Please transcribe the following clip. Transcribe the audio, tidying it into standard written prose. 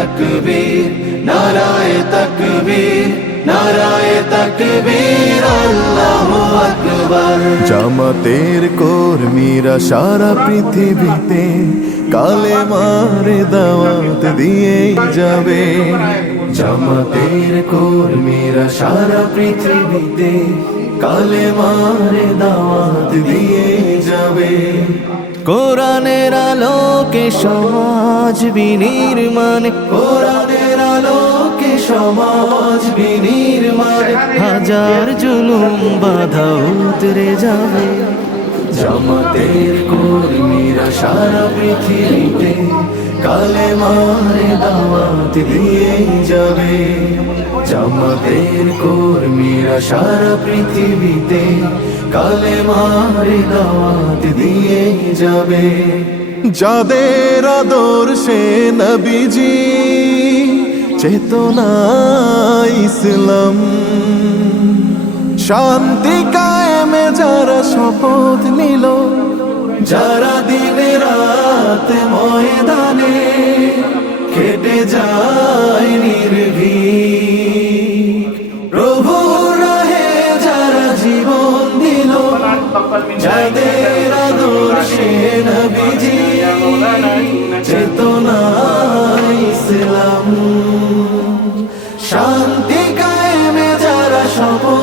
তাকবীর নারায়ে তাকবীর নারায়ে তাকবীর আল্লাহু আকবার। জামাতের কর্মীরা সারা পৃথিবীতে কালেমার দাওয়াত দিয়ে যাবে। জামাতের কর্মীরা সারা পৃথিবীতে কালেমার দাওয়াত দিয়ে যাবে। কোরআনের আলোকে সমাজ বিনির্মাণ, কোরআনের আলোকে সমাজ বিনির্মাণ, হাজার জুলুম বাধা উতরে যাবে। জামাতের কর্মীরা সারা পৃথিবীতে কালেমার দাওয়াত দিয়ে যাবে। জামাতের কর্মীরা সারা পৃথিবীতে কালেমার দাওয়াত দিয়ে যাবে। যাদের আদর্শে নবীজি চেতনা ইসলাম, শান্তি কায়েমে যারা শপথ নিল, যারা দিনে রাত ময়দানে কেটে যায় নির্ভীক, প্রভুর রাহে যারা জীবন দিল, যাদের আদর্শে নবীজি চেতনা ইসলাম, শান্তি কায়েমে যারা শপথ